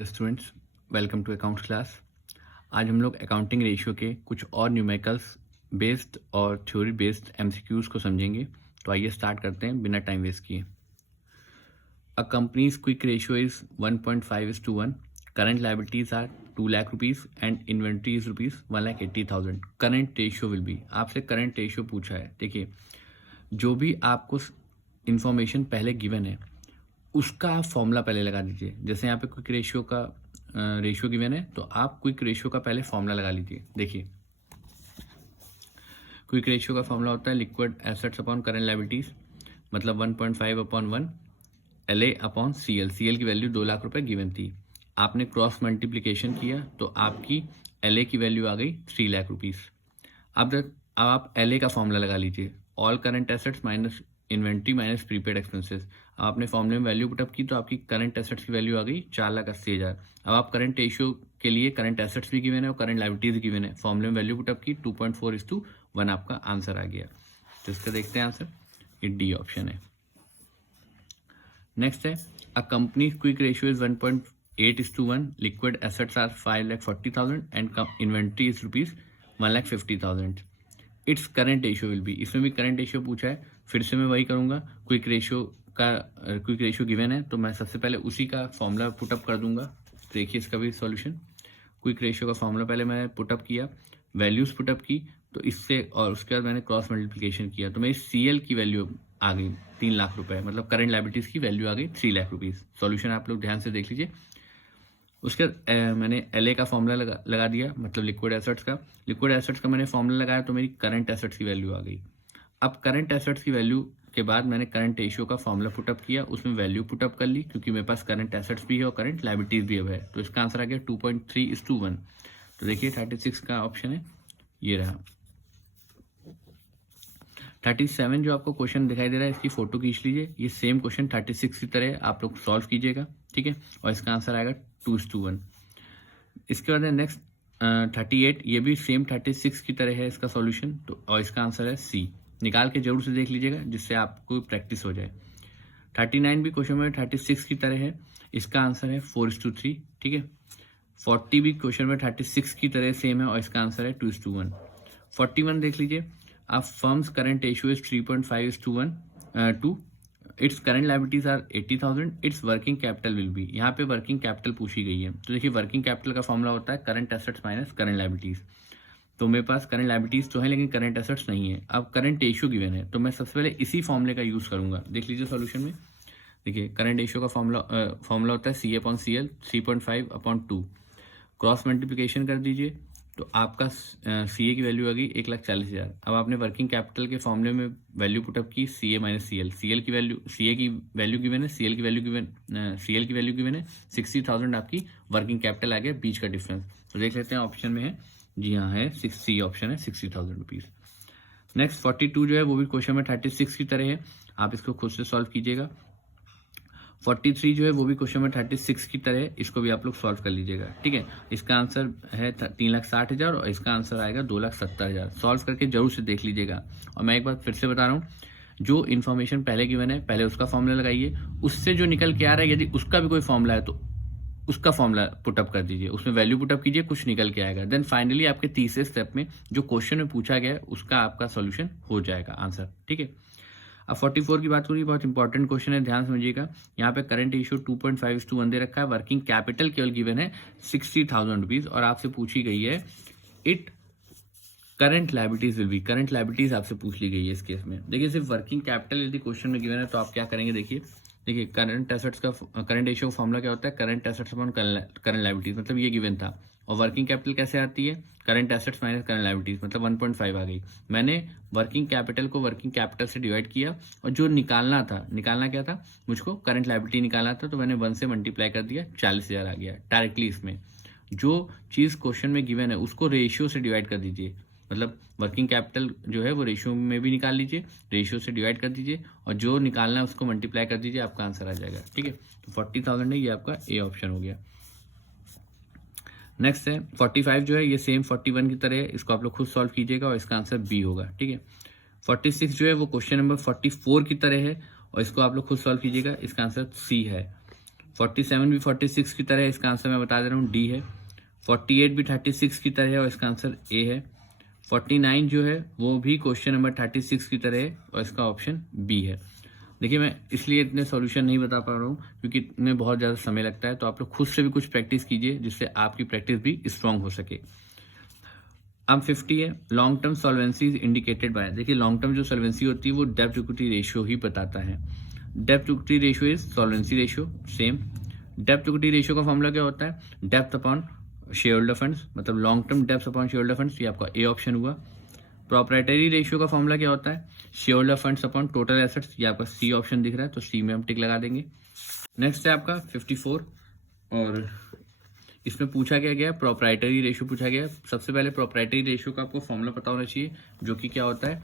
Hello students, welcome to accounts class. आज हम लोग अकाउंटिंग रेशियो के कुछ और न्यूमेरिकल्स बेस्ड और थ्योरी बेस्ड एमसीक्यूज को समझेंगे। तो आइए स्टार्ट करते हैं बिना टाइम वेस्ट किए। A company's quick ratio is 1.5:1। Current liabilities are 2 lakh rupees and inventory is rupees 1,80,000। Current ratio will be, आपसे करंट रेशियो पूछा है। देखिए, जो भी आपको इंफॉर्मेशन पहले गिवन है उसका आप फॉर्मूला पहले लगा दीजिए। जैसे यहाँ पे क्विक रेशियो का रेशियो गिवन है, तो आप क्विक रेशियो का पहले फॉर्मूला लगा लीजिए। देखिए, क्विक रेशियो का फॉर्मूला होता है liquid assets upon current liabilities, मतलब 1.5/1 LA अपॉन CL। CL की वैल्यू 2 लाख रुपए गिवन थी। आपने क्रॉस मल्टीप्लीकेशन किया तो आपकी LA की वैल्यू आ गई 3 लाख रुपीज। अब आप LA का फॉर्मूला लगा लीजिए, all current assets minus inventory minus prepaid expenses. आपने फॉर्मूले में वैल्यू पुटअप की तो आपकी करंट एसेट्स की वैल्यू आ गई 4,80,000। अब आप करंट रेशियो के लिए करंट एसेट्स भी गिवन है और करंट लायबिलिटीज भी गिवन है, फॉर्मूले में वैल्यू पुटअप की 2.4:1 आपका आंसर आ गया। तो इसका देखते हैं आंसर, ये डी ऑप्शन है। नेक्स्ट है, a company quick ratio is 1.8:1। Liquid assets are 5,40,000 and inventory is rupees 1,50,000। Its current ratio will be, इसमें भी करंट रेशियो पूछा है। फिर से मैं वही करूंगा, क्विक रेशियो गिवन है तो मैं सबसे पहले उसी का फॉर्मूला पुटअप कर दूंगा। देखिए इसका भी सॉल्यूशन, क्विक रेशियो का फॉर्मूला पहले मैंने पुटअप किया, वैल्यूज पुटअप की, तो इससे और उसके बाद मैंने क्रॉस मल्टीप्लिकेशन किया तो मेरी CL की वैल्यू आ गई 3 लाख रुपए, मतलब करंट लायबिलिटीज की वैल्यू आ गई 3 लाख रुपीज। सॉल्यूशन आप लोग ध्यान से देख लीजिए। उसके बाद मैंने LA का फॉर्मूला लगा दिया, मतलब लिक्विड एसेट्स का मैंने फॉर्मूला लगाया तो मेरी करंट एसेट्स की वैल्यू आ गई। अब करंट एसेट्स की वैल्यू के बाद मैंने करंट रेशियो का फॉर्मूला पुटअप किया, उसमें वैल्यू पुटअप कर ली क्योंकि मेरे पास करंट एसेट्स भी है और करंट लायबिलिटीज भी है। तो इसका आंसर आ गया 2.3:1। तो देखिए 36 का ऑप्शन है, ये रहा। 37 जो आपको क्वेश्चन दिखाई दे रहा है, इसकी फोटो खींच लीजिए। ये सेम क्वेश्चन 36 की तरह आप लोग सॉल्व कीजिएगा, ठीक है, और इसका आंसर आएगा 2:1। इसके बाद नेक्स्ट 38, ये भी सेम 36 की तरह है इसका सॉल्यूशन, तो और इसका आंसर है C। निकाल के जरूर से देख लीजिएगा जिससे आपको प्रैक्टिस हो जाए। 39 भी क्वेश्चन में 36 की तरह है, इसका आंसर है 4:3, ठीक है। 40 भी क्वेश्चन में 36 की तरह सेम है और इसका आंसर है 2:1। 41 देख लीजिए आप, firm's current ratio is 3.5:2। Its current liabilities are 80,000। Its working capital will be, यहाँ पे वर्किंग कैपिटल पूछी गई है। तो देखिए वर्किंग कैपिटल का फॉर्मूला होता है current assets minus current liabilities. तो मेरे पास करंट लायबिलिटीज तो है लेकिन करंट एसेट्स नहीं है। अब करंट रेशियो गिवन है तो मैं सबसे पहले इसी फॉर्मूले का यूज करूंगा। देख लीजिए सॉल्यूशन में, देखिए करंट रेशियो का फॉर्मूला होता है CA/CL 3.5/2। क्रॉस मल्टीप्लिकेशन कर दीजिए तो आपका CA की वैल्यू आ गई 1,40,000। अब आपने वर्किंग कैपिटल के फॉर्मूले में वैल्यू पुटअप की CA-CL। CA की वैल्यू गिवन है, CL की वैल्यू गिवन है 60,000। आपकी वर्किंग कैपिटल आ गया, बीच का डिफरेंस। तो देख लेते हैं ऑप्शन में है, जी हाँ है, C ऑप्शन है, 60,000 रुपीज। नेक्स्ट 42 जो है वो भी क्वेश्चन में 36 की तरह है, आप इसको खुद से सॉल्व कीजिएगा। 43 जो है वो भी क्वेश्चन में 36 की तरह है, इसको भी आप लोग सॉल्व कर लीजिएगा, ठीक है। इसका आंसर है 3,60,000 और इसका आंसर आएगा 2,70,000। सॉल्व करके जरूर से देख लीजिएगा। और मैं एक बार फिर से बता रहा हूँ, जो इन्फॉर्मेशन पहले गिवन है पहले उसका फॉर्मूला लगाइए, उससे जो निकल के आ रहा है यदि उसका भी कोई फॉर्मूला है तो उसका फॉर्मूला पुटअप कर दीजिए, उसमें वैल्यू पुटअप कीजिए, कुछ निकल के आएगा। देन फाइनली आपके तीसरे स्टेप में जो क्वेश्चन में पूछा गया है उसका आपका सॉल्यूशन हो जाएगा आंसर, ठीक है। अब 44 की बात करिए, बहुत इंपॉर्टेंट क्वेश्चन है, ध्यान समझिएगा। यहाँ पे करंट रेशियो 2.5:1 दे रखा है, वर्किंग कैपिटल केवल गिवन है 60,000 रुपीज और आपसे पूछी गई है it current liabilities will be. Current liabilities आपसे पूछ ली गई है इस केस में। देखिए सिर्फ वर्किंग कैपिटल यदि क्वेश्चन में गिवन है तो आप क्या करेंगे, देखिए करंट एसेट्स का करंट रेशियो का फॉर्मूला क्या होता है, current assets upon current liabilities, मतलब ये गिवन था। और वर्किंग कैपिटल कैसे आती है, current assets minus current liabilities, मतलब 1.5 आ गई। मैंने वर्किंग कैपिटल को वर्किंग कैपिटल से डिवाइड किया और जो निकालना क्या था, मुझको करंट लायबिलिटी निकालना था, तो मैंने 1 से मल्टीप्लाई कर दिया, 40,000 आ गया डायरेक्टली। इसमें जो चीज क्वेश्चन में गिवन है उसको रेशियो से डिवाइड कर दीजिए, मतलब वर्किंग कैपिटल जो है वो रेशियो में भी निकाल लीजिए, रेशियो से डिवाइड कर दीजिए और जो निकालना है उसको मल्टीप्लाई कर दीजिए, आपका आंसर आ जाएगा, ठीक है। तो 40,000 है, ये आपका ए ऑप्शन हो गया। नेक्स्ट है 45 जो है ये सेम 41 की तरह है, इसको आप लोग खुद सॉल्व कीजिएगा और इसका आंसर बी होगा, ठीक है। 46 जो है वो क्वेश्चन नंबर 44 की तरह है और इसको आप लोग खुद सॉल्व कीजिएगा, इसका आंसर सी है। 47 भी 46 की तरह है, इसका आंसर मैं बता दे रहा हूँ डी है। 48 भी 36 की तरह है और इसका आंसर ए है। 49 जो है वो भी क्वेश्चन नंबर 36 की तरह है और इसका ऑप्शन बी है। देखिए मैं इसलिए इतने सॉल्यूशन नहीं बता पा रहा हूँ क्योंकि इनमें बहुत ज़्यादा समय लगता है, तो आप लोग खुद से भी कुछ प्रैक्टिस कीजिए जिससे आपकी प्रैक्टिस भी स्ट्रांग हो सके। अब 50 है, long term solvency is indicated by. देखिए लॉन्ग टर्म जो सॉल्वेंसी होती है वो डेब्ट इक्विटी रेशियो ही बताता है। डेब्ट equity ratio is solvency ratio, same. डेब्ट इक्विटी रेशियो का फॉर्मूला क्या होता है? डेप्थ अपॉन शेयर होल्डर फंड्स, मतलब लॉन्ग टर्म डेप्थ अपॉन शेयर होल्डर फंड्स, ये आपका ए ऑप्शन हुआ। प्रोप्राइटरी रेशियो का फॉर्मूला क्या होता है? Shareholder funds upon total assets, ये आपका सी ऑप्शन दिख रहा है तो सी में हम टिक लगा देंगे। नेक्स्ट है आपका 54 और इसमें पूछा क्या गया? प्रोप्राइटरी रेशियो पूछा गया। सबसे पहले प्रोप्राइटरी रेशियो का आपको फॉर्मूला पता होना चाहिए जो कि क्या होता है?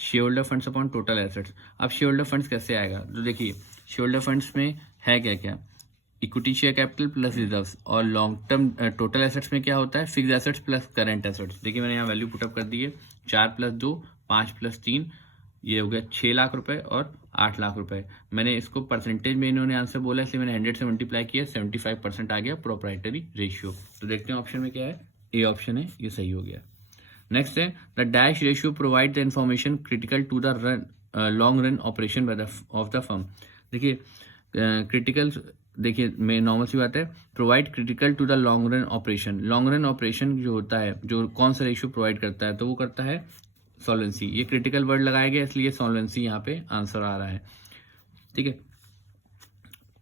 Shareholder funds upon total assets. अब शेयर होल्डर फंड्स कैसे आएगा? तो देखिए शेयर होल्डर फंड्स में है क्या क्या? Equity share capital plus reserves, और लॉन्ग टर्म टोटल एसेट्स में क्या होता है? Fix assets plus current assets. देखिए मैंने यहाँ वैल्यू पुटअप कर दी है, 4 + 2 5 + 3, ये हो गया 6 लाख रुपए और 8 लाख रुपए। मैंने इसको परसेंटेज में इन्होंने आंसर बोला इसलिए मैंने 100 से मल्टीप्लाई किया, 75% आ गया प्रोप्राइटरी रेशियो। तो देखते हैं ऑप्शन में क्या है, ए ऑप्शन है, ये सही हो गया। नेक्स्ट है the dash ratio provide the information critical to the run long run operation of the firm. देखिए क्रिटिकल, देखिए मैं नॉर्मल सी बात है, provide critical to the long run operation. Long run operation जो होता है, जो कौन सा रेशियो प्रोवाइड करता है, तो वो करता है सॉल्वेंसी। ये क्रिटिकल वर्ड लगाया गया इसलिए सॉल्वेंसी यहाँ पे आंसर आ रहा है, ठीक है।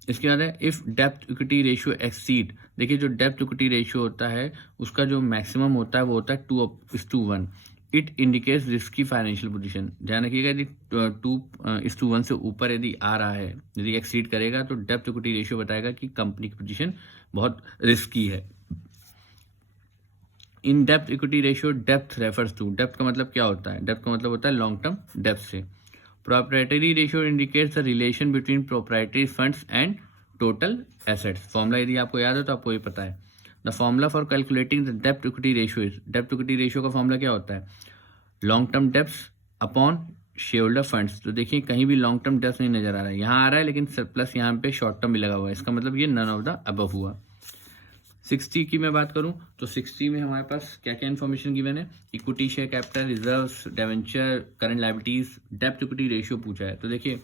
इसके बाद है if depth equity ratio exceed. देखिए जो डेप्थ इक्विटी रेशियो होता है उसका जो मैक्सिमम होता है वो होता है 2:1। It indicates risky financial position. ध्यान रखिएगा यदि 2:1 से ऊपर यदि आ रहा है, यदि एक्सीड करेगा तो डेप्थ इक्विटी रेशियो बताएगा कि कंपनी की पोजीशन बहुत रिस्की है। In depth equity ratio, depth refers to, depth का मतलब क्या होता है? डेप्थ का मतलब होता है लॉन्ग टर्म डेप्थ से। Proprietary ratio indicates the relation between proprietary funds and total assets. Formula यदि आपको याद है तो आपको ये पता है। The formula for calculating the depth equity ratio is, depth equity ratio का फॉर्मूला क्या होता है? लॉन्ग टर्म डेप्थ अपॉन शेयर होल्डर फंड्स। तो देखिए कहीं भी लॉन्ग टर्म डेप्थ नहीं नजर आ रहा है, यहाँ आ रहा है लेकिन प्लस यहाँ पे शॉर्ट टर्म भी लगा हुआ है, इसका मतलब ये नन ऑफ द अबव हुआ। 60 की मैं बात करूं तो 60 में हमारे पास क्या क्या इन्फॉर्मेशन गिवन है? Equity share capital, reserves, debenture, current liabilities, depth equity ratio पूछा है। तो देखिए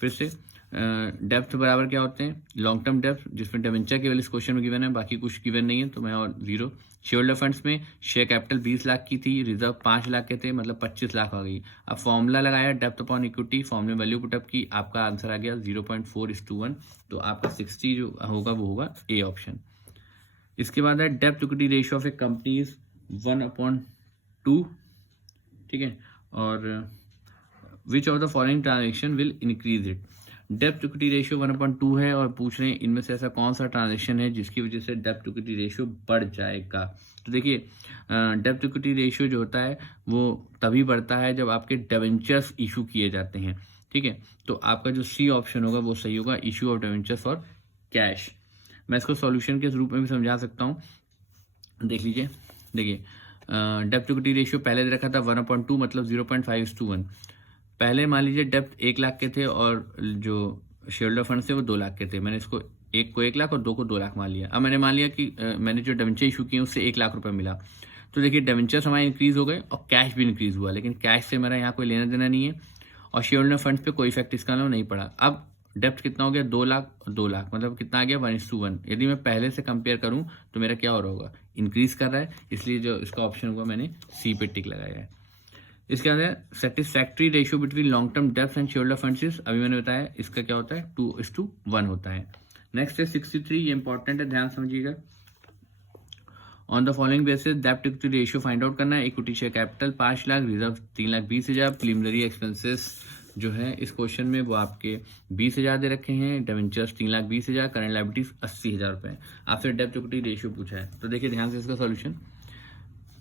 फिर से डेप्थ बराबर क्या होते हैं? लॉन्ग टर्म डेप्थ, जिसमें डिवेंचर केवल इस क्वेश्चन में गिवन है, बाकी कुछ गिवन नहीं है तो मैं और 0। शेयर होल्डर फंड्स में शेयर कैपिटल 20 लाख की थी, रिजर्व 5 लाख के थे, मतलब 25 लाख आ गई। अब फॉर्मूला लगाया डेप्थ अपॉन इक्विटी, फॉर्मूले वैल्यू पुटअप की, आपका आंसर आ गया 0.4:1। तो आपका 60 जो होगा वो होगा ए ऑप्शन। इसके बाद है depth equity ratio of A company is 1/2, ठीक है। और which of the following transaction will increase it. Depth equity ratio 1/2 है और पूछ रहे हैं इनमें से ऐसा कौन सा ट्रांजेक्शन है जिसकी वजह से डेप्थ इक्विटी रेशियो बढ़ जाएगा। तो देखिए डेप्थ इक्विटी रेशियो जो होता है वो तभी बढ़ता है जब आपके डिवेंचर्स इशू किए जाते हैं, ठीक है। तो आपका जो सी ऑप्शन होगा वो सही होगा, issue of debentures for cash. मैं इसको सॉल्यूशन के रूप में भी समझा सकता हूँ, देख लीजिए। देखिए डेप्थ इक्विटी रेशियो पहले दे रखा था 1/2, मतलब 0.5:1। पहले मान लीजिए डेप्थ 1 लाख के थे और जो शेयर होल्डर फंड थे वो 2 लाख के थे। मैंने इसको एक को 1 लाख और 2 को 2 लाख मान लिया। अब मैंने मान लिया कि मैंने जो डिवेंचर इशू किए उससे 1 लाख रुपए मिला। तो देखिए डिवेंचर्स हमारे इंक्रीज हो गए और कैश भी इंक्रीज हुआ, लेकिन कैश से मेरा यहाँ कोई लेना देना नहीं है और शेयर होल्डर फंड पे कोई इफेक्ट इसका नहीं पड़ा। अब डेप्थ कितना हो गया? 2 लाख और 2 लाख, मतलब कितना आ गया? 1:1। यदि मैं पहले से कंपेयर करूं तो मेरा क्या हो रहा होगा? इंक्रीज कर रहा है, इसलिए जो इसका ऑप्शन होगा मैंने सी पे टिक लगाया है। इसके अंदर satisfactory ratio between long term depth and share holder funds, अभी मैंने बताया इसका क्या होता है? 2:1 होता है। नेक्स्ट है 63, ये इंपॉर्टेंट है, ध्यान समझिएगा। On the following basis depth equity ratio find out करना है। Equity share capital 5 lakh, reserve 3,20,000, preliminary expenses जो है इस क्वेश्चन में वो आपके 20,000 दे रखे हैं, डिवेंचर्स 3,20,000, करंट लायबिलिटीज 80,000 रुपए। आपसे डेप्थ इक्विटी रेशियो पूछा है तो देखिए ध्यान से इसका सॉल्यूशन।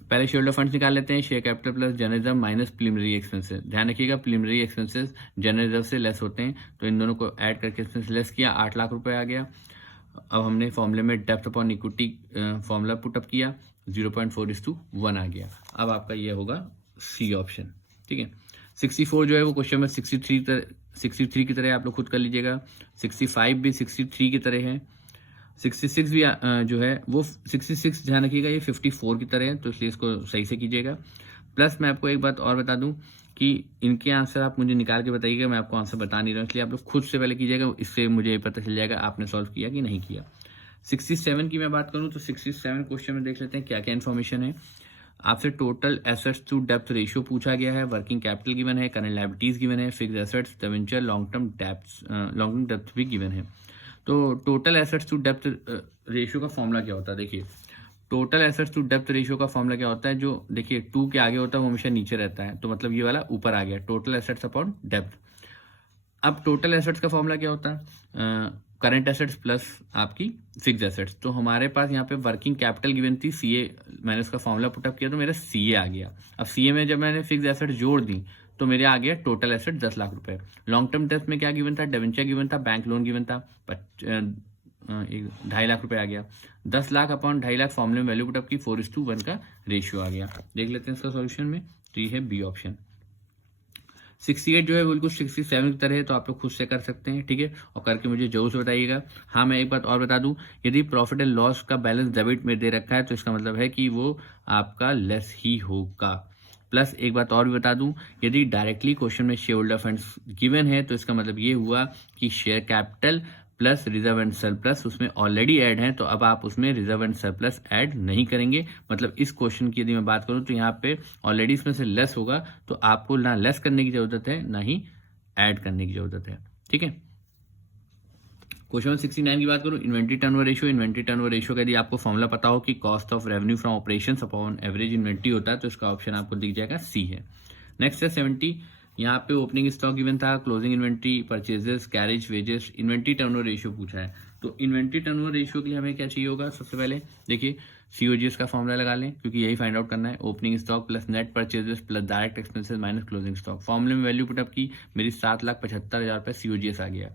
पहले शेयर होल्डर फंड्स निकाल लेते हैं, share capital plus general reserve minus preliminary expenses. ध्यान रखिएगा प्रीलिमिनरी एक्सपेंसेस जनरल रिजर्व से लेस होते हैं, तो इन दोनों को ऐड करके एक्सपेंस लेस किया, 8 लाख रुपए आ गया। अब हमने फॉर्मूले में depth upon equity formula put up किया, 0.4:1 आ गया। अब आपका ये होगा सी ऑप्शन, ठीक है। 64 जो है वो क्वेश्चन में 63 63 की तरह आप लोग खुद कर लीजिएगा। 65 भी 63 की तरह है। 66 भी जो है वो 66 ध्यान रखिएगा ये 54 की तरह है, तो इसलिए इसको सही से कीजिएगा। प्लस मैं आपको एक बात और बता दूं कि इनके आंसर आप मुझे निकाल के बताइएगा, मैं आपको आंसर बता नहीं रहा हूँ, इसलिए आप लोग खुद से पहले कीजिएगा, इससे मुझे पता चल जाएगा आपने सॉल्व किया कि नहीं किया। 67 की मैं बात करूं तो 67 क्वेश्चन में देख लेते हैं क्या क्या इन्फॉर्मेशन है। आपसे टोटल एसेट्स टू डेप्थ रेशियो पूछा गया है, वर्किंग कैपिटल गिवन है, करंट लायबिलिटीज गिवन है, fixed assets, debenture, long term डेप्थ भी गिवन है। तो टोटल एसेट्स टू डेप्थ रेशियो का फॉर्मूला क्या होता है, देखिए टोटल एसेट्स टू डेप्थ रेशियो का फॉर्मूला क्या होता है, जो देखिए 2 के आगे होता है वो हमेशा नीचे रहता है, तो मतलब ये वाला ऊपर आ गया, टोटल एसेट्स अपॉन डेप्थ। अब टोटल एसेट्स का फॉर्मूला क्या होता है, करंट एसेट्स प्लस आपकी फिक्स्ड एसेट्स। तो हमारे पास यहाँ पे वर्किंग कैपिटल गिवन थी सीए, मैंने उसका फॉर्मूला पुटअप किया तो मेरा सीए आ गया। अब सीए में जब मैंने फिक्स्ड एसेट्स जोड़ दी तो मेरे आ गया टोटल एसेट 10 लाख रुपए। लॉन्ग टर्म डेप्थ में क्या गिवन था, डिबेंचर गिवन था, बैंक लोन गिवन था, 2.5 लाख रुपए आ गया। 10 लाख अपॉन 2.5 लाख फॉर्मूले में वैल्यू पुटअप की 4:1 का रेशियो आ गया। देख लेते हैं इसका सॉल्यूशन में, तो ये है बी ऑप्शन। 68 जो है बिल्कुल 67 की तरह है, तो आप लोग खुद से कर सकते हैं, ठीक है, और करके मुझे जरूर से बताइएगा। हाँ, मैं एक बात और बता दूं, यदि प्रॉफिट एंड लॉस का बैलेंस डेबिट में दे रखा है तो इसका मतलब है कि वो आपका लेस ही होगा। प्लस एक बात और भी बता दूं, यदि डायरेक्टली क्वेश्चन में शेयर होल्डर फंड्स गिवन है तो इसका मतलब ये हुआ कि share capital plus reserve and surplus उसमें ऑलरेडी ऐड है, तो अब आप उसमें रिजर्व एंड सरप्लस ऐड नहीं करेंगे। मतलब इस क्वेश्चन की यदि मैं बात करूं तो यहाँ पे ऑलरेडी इसमें से लेस होगा, तो आपको ना लेस करने की जरूरत है ना ही ऐड करने की जरूरत है, ठीक है। क्वेश्चन 69 की बात करूं, inventory turnover ratio. Inventory turnover ratio का यदि आपको फॉर्मूला पता हो कि cost of revenue from operations upon average inventory होता है, तो इसका ऑप्शन आपको दिख जाएगा सी है। नेक्स्ट है 70, यहाँ पे ओपनिंग स्टॉक गिवन था, closing inventory, purchases, carriage, wages, inventory turnover ratio पूछा है। तो इन्वेंट्री टर्नओवर रेशियो के लिए हमें क्या चाहिए होगा, सबसे पहले देखिए सीओजीएस का फॉर्मूला लगा लें, क्योंकि यही फाइंड आउट करना है। Opening stock plus net purchases plus direct expenses minus closing stock. फॉर्मूले में वैल्यू पुटअप की, मेरी 7,75,000 रुपये सीओजीएस आ गया।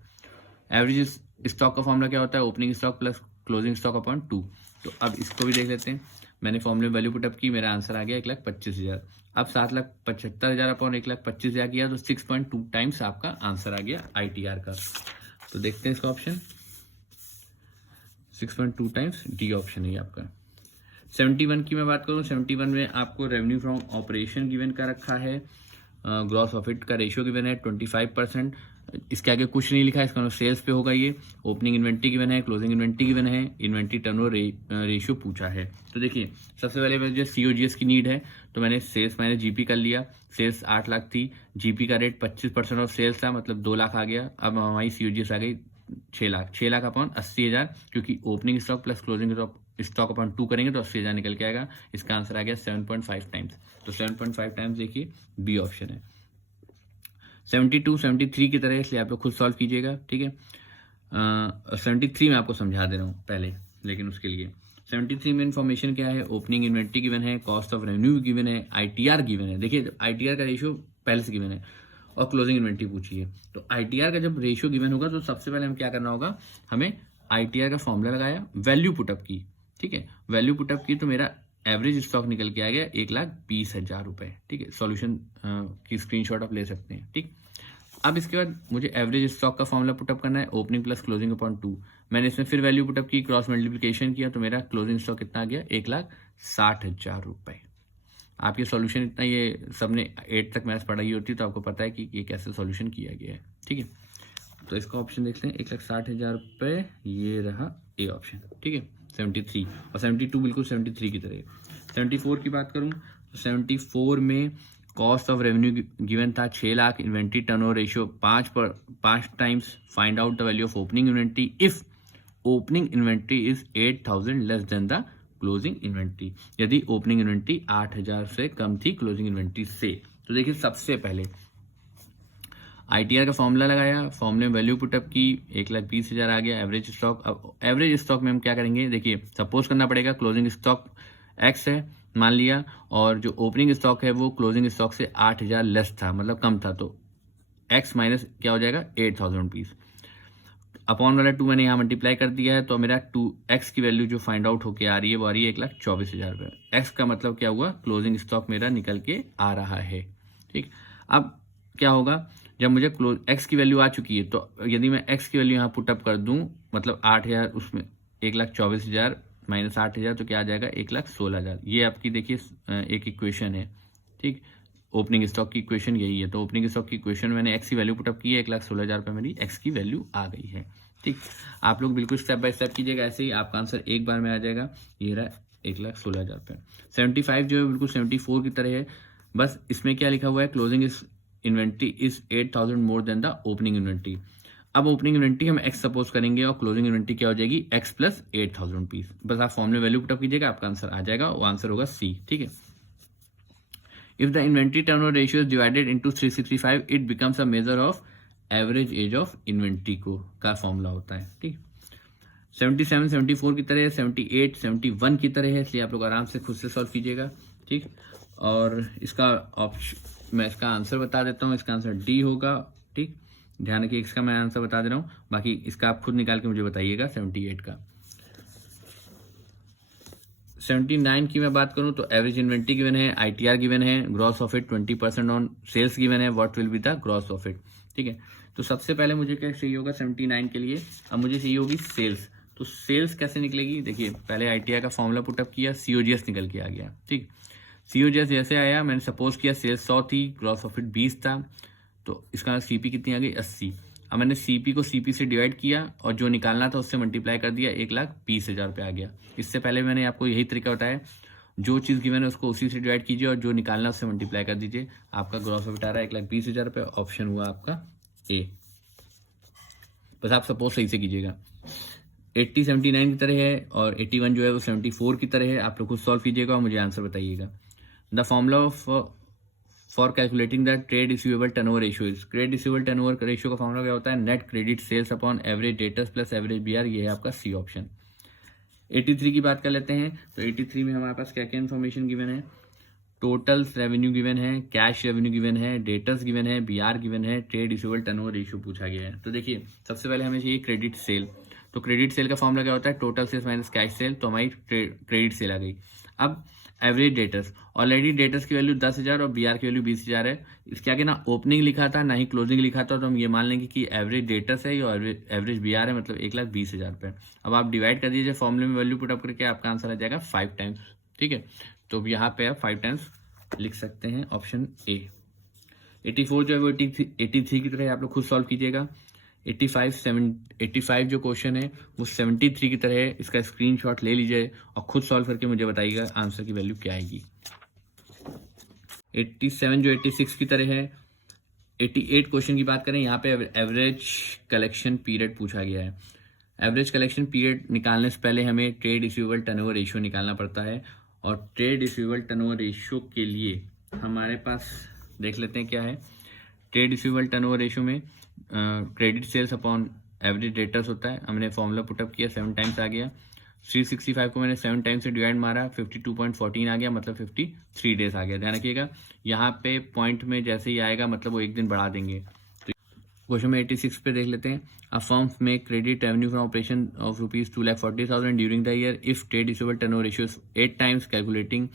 एवरेज स्टॉक का फॉर्मूला क्या होता है, opening stock plus closing stock upon 2। तो अब इसको भी देख लेते हैं। मैंने फॉर्मूले वैल्यू पुटअप की, मेरा आंसर आ गया 1,25,000। अब 7,75,000 अपॉन 1,25,000 किया तो 6.2 टाइम्स आपका आंसर आ गया आईटीआर का। तो देखते हैं इसका ऑप्शन, 6.2 टाइम्स डी ऑप्शन है आपका। 71 की मैं बात करूं, 71 में आपको रेवेन्यू फ्रॉम ऑपरेशन गिवन का रखा है, ग्रॉस प्रॉफिट का रेशियो गिवन है 25%। इसके आगे कुछ नहीं लिखा है, इसका सेल्स पे होगा ये। ओपनिंग इन्वेंट्री गिवन है, क्लोजिंग इन्वेंट्री गिवन है, इन्वेंट्री टर्नओवर रेशियो पूछा है। तो देखिए सबसे पहले मुझे सीओजीएस की नीड है, तो मैंने सेल्स मैंने जीपी कर लिया। सेल्स 8 लाख थी, जीपी का रेट 25% ऑफ सेल्स था, मतलब 2 लाख आ गया। अब हमारी सीओजीएस आ गई 6 लाख। 6 लाख अपॉन 80,000, क्योंकि opening stock plus closing stock upon 2 करेंगे तो 80,000 निकल के आएगा। इसका आंसर आ गया 7.5 टाइम्स। तो 7.5 टाइम्स देखिए बी ऑप्शन है। 72, 73 की तरह, इसलिए आप लोग खुद सॉल्व कीजिएगा, ठीक है। 73 में आपको समझा दे रहा हूँ पहले, लेकिन उसके लिए 73 में इन्फॉर्मेशन क्या है, ओपनिंग इन्वेंट्री गिवन है, कॉस्ट ऑफ रेवेन्यू गिवन है, आईटीआर गिवन है। देखिए आईटीआर का रेशियो पहले से गिवन है, और क्लोजिंग इन्वेंट्री पूछी है। तो आईटीआर का जब रेशियो गिवन होगा तो सबसे पहले हमें क्या करना होगा, हमें आईटीआर का फॉर्मूला लगाया, वैल्यू पुटअप की, ठीक है। वैल्यू पुटअप की तो मेरा एवरेज स्टॉक निकल के आ गया 1,20,000 रुपए, ठीक है। सॉल्यूशन की स्क्रीनशॉट आप ले सकते हैं, ठीक। अब इसके बाद मुझे एवरेज स्टॉक का फॉर्मूला पुटअप करना है, ओपनिंग प्लस क्लोजिंग अपॉन 2। मैंने इसमें फिर वैल्यू पुटअप की, क्रॉस मल्टीप्लिकेशन किया, तो मेरा क्लोजिंग स्टॉक कितना आ गया 1,60,000 रुपए। आपके सॉल्यूशन इतना, ये सबने 8 तक मैथ्स पढ़ाई होती है तो आपको पता है कि ये कैसे सॉल्यूशन किया गया है, ठीक है। तो इसका ऑप्शन देख लें, 1,60,000 रुपये, ये रहा ए ऑप्शन, ठीक है। 73 और 72 बिल्कुल 73 की तरह। 74 की बात करूं तो 74 में कॉस्ट ऑफ रेवेन्यू गिवन था 6 lakh, inventory turnover ratio 5 times, find out the value of opening inventory if opening inventory is 8,000 less than the closing inventory. यदि ओपनिंग इन्वेंट्री 8,000 से कम थी क्लोजिंग इन्वेंट्री से। तो देखिए सबसे पहले आईटीआर का फॉर्मूला लगाया, फॉर्मूले में वैल्यू पुटअप की, 1,20,000 आ गया। एवरेज स्टॉक, अब एवरेज स्टॉक में हम क्या करेंगे, देखिए सपोज करना पड़ेगा क्लोजिंग स्टॉक एक्स है मान लिया, और जो ओपनिंग स्टॉक है वो क्लोजिंग स्टॉक से 8,000 लेस था, मतलब कम था, तो एक्स माइनस क्या हो जाएगा 8,000 रुपीज। अपॉन वाला 2 मैंने यहाँ मल्टीप्लाई कर दिया है, तो मेरा 2x की वैल्यू जो फाइंड आउट होके आ रही है वो आ रही है 1,24,000 रुपये। एक्स का मतलब क्या हुआ, क्लोजिंग स्टॉक मेरा निकल के आ रहा है, ठीक। अब क्या होगा, जब मुझे क्लोज एक्स की वैल्यू आ चुकी है, तो यदि मैं एक्स की वैल्यू यहाँ पुटअप कर दूँ, मतलब 8,000, उसमें 1,24,000 माइनस 8,000 तो क्या आ जाएगा 1,16,000। ये आपकी देखिए एक इक्वेशन है, ठीक। ओपनिंग स्टॉक की इक्वेशन यही है। तो ओपनिंग स्टॉक की इक्वेशन मैंने एक्स की वैल्यू पुटअप की है, 1,16,000 रुपये मेरी एक्स की वैल्यू आ गई है, ठीक। आप लोग बिल्कुल स्टेप बाय स्टेप कीजिएगा, ऐसे ही आपका आंसर एक बार में आ जाएगा। ये रहा 1,16,000 रुपये। 75 जो है बिल्कुल 74 की तरह है, बस इसमें क्या लिखा हुआ है, क्लोजिंग इस inventory is 8,000 more than the opening inventory. अब ओपनिंग इन्वेंट्री हम एक्स सपोज करेंगे और क्लोजिंग इन्वेंट्री क्या हो जाएगी, एक्स प्लस 8,000 रुपीज। बस आप फॉर्म में वैल्यू पुटअप कीजिएगा, आपका आंसर आ जाएगा, वो आंसर होगा सी, ठीक है। If the inventory turnover ratio is divided into 365, it becomes a measure of average age of inventory को का फॉर्मूला होता है, ठीक। 77 74 की तरह है, 78 71 की तरह है, इसलिए आप लोग आराम से खुद से सॉल्व कीजिएगा, ठीक। और इसका ऑप्शन मैं इसका आंसर बता देता हूँ, इसका आंसर डी होगा, ठीक। ध्यान रखिए, इसका मैं आंसर बता दे रहा हूँ, बाकी इसका आप खुद निकाल के मुझे बताइएगा। 78 का 79 की मैं बात करूं तो एवरेज इन्वेंट्री गिवन है, आईटीआर गिवन है, gross profit 20% on sales given है, what will be the gross profit, ठीक है। तो सबसे पहले मुझे क्या चाहिए होगा 79 के लिए, अब मुझे चाहिए होगी सेल्स। तो सेल्स कैसे निकलेगी, देखिए पहले आईटीआर का फॉर्मूला पुटअप किया, सीओजीएस निकल के आ गया, ठीक। सीओजीएस जैसे आया, मैंने सपोज किया सेल्स 100 थी, ग्रॉस प्रॉफिट 20 था, तो इसका सीपी कितनी आ गई 80। अब मैंने सीपी को सीपी से डिवाइड किया और जो निकालना था उससे मल्टीप्लाई कर दिया, 1,20,000 रुपये आ गया। इससे पहले मैंने आपको यही तरीका बताया, जो चीज़ गिवन है उसको उसी से डिवाइड कीजिए और जो निकालना है उससे मल्टीप्लाई कर दीजिए, आपका ग्रॉस प्रॉफिट आ रहा है 1,20,000 रुपये। ऑप्शन हुआ आपका ए। बस आप सपोज सही से कीजिएगा। 80 79 की तरह है और 81 जो है वो 74 की तरह है। आप लोग खुद सॉल्व कीजिएगा और मुझे आंसर बताइएगा। The formula of for calculating the trade receivable turnover ratio is, trade receivable turnover ratio का फॉर्मूला क्या होता है, net credit sales upon average debtors plus average BR. ये है आपका सी ऑप्शन। 83 की बात कर लेते हैं। तो 83 में हमारे पास क्या क्या इन्फॉर्मेशन गिवन है, टोटल रेवेन्यू गिवन है, कैश रेवेन्यू गिवन है, डेटर्स गिवन है, बीआर गिवन है, ट्रेड रिसीवेबल टर्नओवर रेशियो पूछा गया है। तो देखिए सबसे पहले हमें चाहिए क्रेडिट सेल। तो क्रेडिट सेल का फॉर्मूला क्या होता है, total sales minus cash sale. तो हमारी क्रेडिट सेल आ गई। अब एवरेज डेटर्स, ऑलरेडी डेटर्स की वैल्यू 10,000 और बीआर की वैल्यू 20,000 है। इसके आगे ना ओपनिंग लिखा था ना ही क्लोजिंग लिखा था, तो हम ये मान लेंगे कि एवरेज डेटर्स है और एवरेज बीआर है, मतलब 1,20,000 रुपये। अब आप डिवाइड कर दीजिए फॉर्मूले में वैल्यू पुटअप करके, आपका आंसर आ जाएगा 5 टाइम्स, ठीक है। तो यहाँ पे आप 5 टाइम्स लिख सकते हैं, ऑप्शन ए। 84 जो है वो 83 की तरह आप लोग खुद सॉल्व कीजिएगा। 85 जो क्वेश्चन है वो 73 की तरह है। इसका स्क्रीनशॉट ले लीजिए और खुद सॉल्व करके मुझे बताइएगा आंसर की वैल्यू क्या आएगी। 87 जो 86 की तरह है। 88 क्वेश्चन की बात करें, यहाँ पे एवरेज कलेक्शन पीरियड पूछा गया है। एवरेज कलेक्शन पीरियड निकालने से पहले हमें ट्रेड रिसीवेबल टर्नओवर रेशियो निकालना पड़ता है, और ट्रेड रिसीवेबल टर्नओवर रेशियो के लिए हमारे पास देख लेते हैं क्या है। ट्रेड रिसीवेबल टर्नओवर रेशियो में credit sales upon average debtors होता है। हमने फॉर्मूला पुटअप किया, 7 टाइम्स आ गया। 365 को मैंने 7 टाइम्स से डिवाइड मारा, 52.14 आ गया, मतलब 53 डेज आ गया। ध्यान रखिएगा यहाँ पे पॉइंट में जैसे ही आएगा मतलब वो एक दिन बढ़ा देंगे। तो क्वेश्चन में 86 पे देख लेते हैं। अ फर्म में credit revenue from operation of ₹2,40,000 during the year if trade receivable turnover ratio 8 times, calculating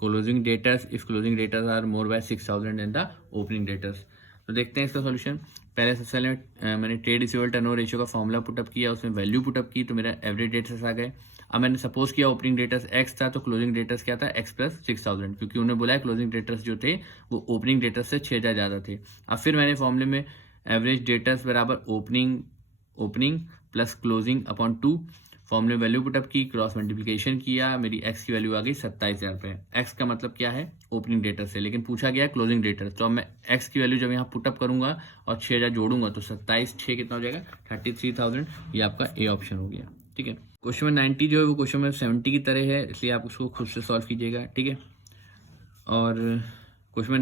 closing debtors if closing debtors are more by 6,000 and the opening debtors. तो देखते हैं इसका सॉल्यूशन। पहले सबसे पहले मैंने ट्रेड रिसीवेबल टर्नओवर रेशियो का formula put up किया, उसमें वैल्यू पुटअप की, तो मेरा एवरेज डेटर्स आ गए। अब मैंने सपोज किया ओपनिंग डेटर्स एक्स था, तो क्लोजिंग डेटर्स क्या था, एक्स प्लस 6,000, क्योंकि उन्होंने बोला है क्लोजिंग डेटर्स जो थे वो ओपनिंग डेटर्स से 6,000 ज़्यादा थे। अब फिर मैंने फॉर्मूले में एवरेज डेटर्स बराबर ओपनिंग प्लस क्लोजिंग अपॉन 2, फॉर्मूले में वैल्यू पुटअप की, क्रॉस मल्टीप्लिकेशन किया, मेरी एक्स की वैल्यू आ गई 27,000 रुपये। एक्स का मतलब क्या है, ओपनिंग डेटर से, लेकिन पूछा गया क्लोजिंग डेटर। तो अब मैं एक्स की वैल्यू जब यहाँ पुटअप करूंगा और 6,000 जोड़ूंगा तो 27 6 कितना हो जाएगा 33,000। ये आपका ए ऑप्शन हो गया, ठीक है। क्वेश्चन में 90 जो है वो क्वेश्चन में 70 की तरह है, इसलिए आप उसको खुद से सॉल्व कीजिएगा, ठीक है। और क्वेश्चन में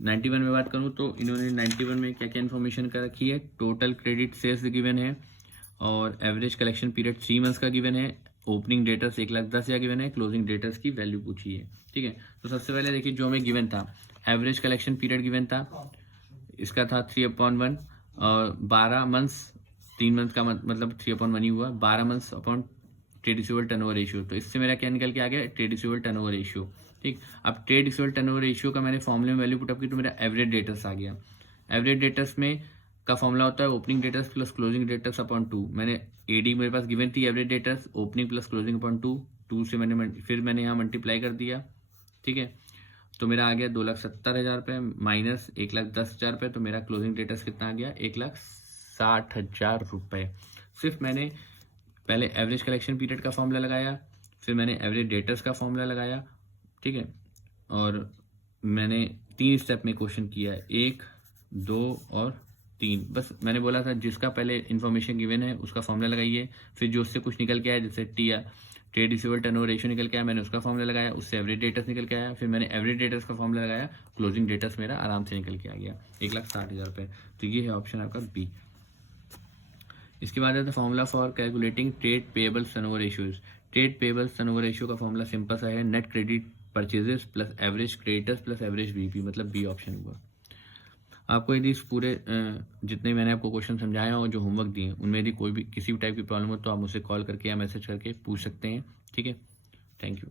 91 में बात करूँ तो इन्होंने 91 में क्या क्या इन्फॉर्मेशन कर रखी है, टोटल क्रेडिट सेल्स गिवन है और एवरेज कलेक्शन पीरियड 3 मंथ्स का गिवन है, ओपनिंग डेटर्स 1,10,000 गिवन है, क्लोजिंग डेटर्स की वैल्यू पूछी है, ठीक है। तो सबसे पहले देखिए जो हमें गिवन था, एवरेज कलेक्शन पीरियड गिवन था, इसका था 3/1 और 12 मंथ्स, 3 मंथ का मतलब 3/1 ही हुआ, 12 months upon trade receivable turnover ratio. तो इससे मेरा क्या निकल के आ गया, ट्रेड रिसीवेबल टर्नओवर रेशियो, ठीक। अब ट्रेड रिसीवेबल टर्नओवर रेशियो का मैंने फॉर्मूले में वैल्यू पुटअप की, तो मेरा एवरेज डेटर्स आ गया। एवरेज डेटर्स में का फॉर्मूला होता है opening debtors plus closing debtors upon 2। मैंने एडी मेरे पास गिवन थी average debtors, opening plus closing upon 2 से मैंने यहाँ मल्टीप्लाई कर दिया, ठीक है। तो मेरा आ गया 2,70,000 रुपये माइनस 1,10,000 रुपये, तो मेरा क्लोजिंग डेटर्स कितना आ गया 1,60,000 रुपये। सिर्फ मैंने पहले एवरेज कलेक्शन पीरियड का फॉर्मूला लगाया, फिर मैंने एवरेज डेटर्स का फॉर्मूला लगाया, ठीक है, और मैंने 3 स्टेप में क्वेश्चन किया है, 1, 2 और 3। बस मैंने बोला था जिसका पहले इन्फॉर्मेशन गिवन है उसका फॉर्मूला लगाइए, फिर जो उससे कुछ निकल के आया, जैसे ट्रेड रिसीवेबल टर्नओवर रेशियो निकल के आया, मैंने उसका फॉर्मूला लगाया, उससे एवरेज डेटर्स निकल के आया, फिर मैंने एवरेज डेटर्स का फॉर्मूला लगाया, क्लोजिंग डेटर्स मेरा आराम से निकल के आ गया 1,60,000 रुपये। तो ये है ऑप्शन आपका बी। इसके बाद आता है formula for calculating trade payables turnover ratios. Trade payables turnover ratio का फॉर्मूला सिंपल सा है, net credit purchases plus average creditors plus average VP, मतलब बी ऑप्शन हुआ। आपको यदि इस पूरे जितने मैंने आपको क्वेश्चन समझाया और जो होमवर्क दिए उनमें यदि कोई भी किसी भी टाइप की प्रॉब्लम हो तो आप मुझसे कॉल करके या मैसेज करके पूछ सकते हैं, ठीक है। Thank you.